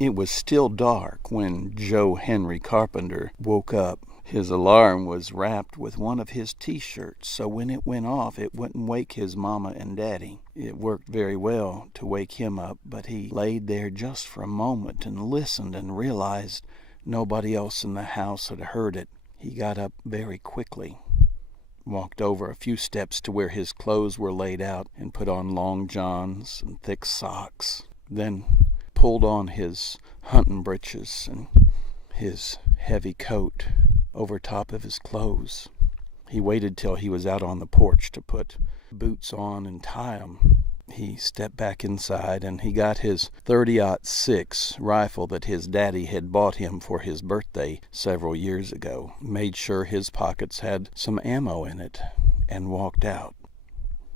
It was still dark when Joe Henry Carpenter woke up. His alarm was wrapped with one of his T-shirts, so when it went off, it wouldn't wake his mama and daddy. It worked very well to wake him up, but he laid there just for a moment and listened and realized nobody else in the house had heard it. He got up very quickly, walked over a few steps to where his clothes were laid out and put on long johns and thick socks, then pulled on his hunting breeches and his heavy coat over top of his clothes. He waited till he was out on the porch to put boots on and tie 'em. He stepped back inside and he got his .30-06 rifle that his daddy had bought him for his birthday several years ago, made sure his pockets had some ammo in it, and walked out.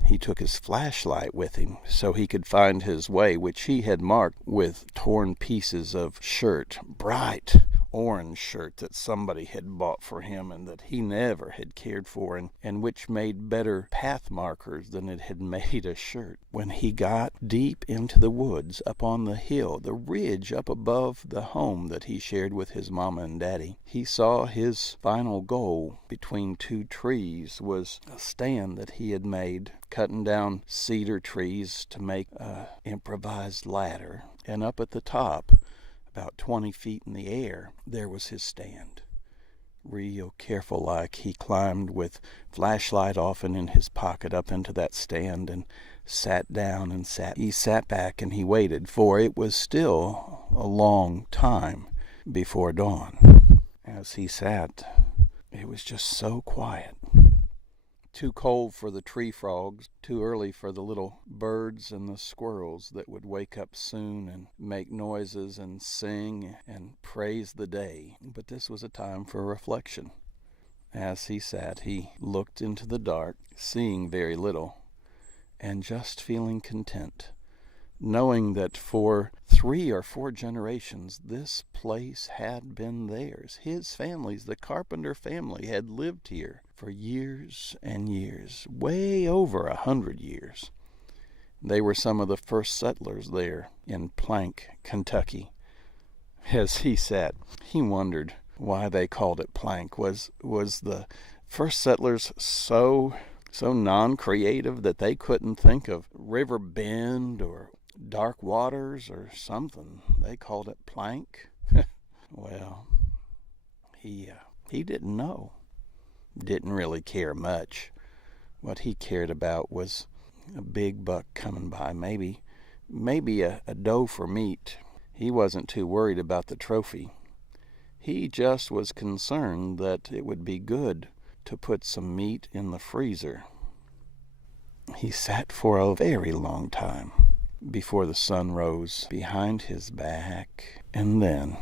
He took his flashlight with him so he could find his way, which he had marked with torn pieces of shirt, bright orange shirt that somebody had bought for him and that he never had cared for, and which made better path markers than it had made a shirt. When he got deep into the woods up on the hill, the ridge up above the home that he shared with his mama and daddy, he saw his final goal between two trees was a stand that he had made, cutting down cedar trees to make an improvised ladder, and up at the top, about 20 feet in the air, there was his stand. Real careful like, he climbed with flashlight often in his pocket up into that stand and sat down and He sat back and he waited, for it was still a long time before dawn. As he sat, it was just so quiet. Too cold for the tree frogs, too early for the little birds and the squirrels that would wake up soon and make noises and sing and praise the day. But this was a time for reflection. As he sat, he looked into the dark, seeing very little, and just feeling content, knowing that for 3 or 4 generations this place had been theirs. His family's, the Carpenter family, had lived here for years and years, way over 100 years. They were some of the first settlers there in Plank, Kentucky. As he sat, he wondered why they called it Plank. Was the first settlers so non-creative that they couldn't think of River Bend or Dark Waters or something? They called it Plank. Well, he didn't know. Didn't really care much. What he cared about was a big buck coming by, maybe a doe for meat. He wasn't too worried about the trophy. He just was concerned that it would be good to put some meat in the freezer. He sat for a very long time before the sun rose behind his back, and then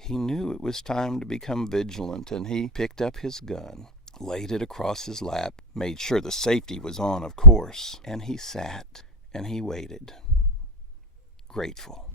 he knew it was time to become vigilant, and he picked up his gun, laid it across his lap, made sure the safety was on, of course, and he sat and he waited, grateful.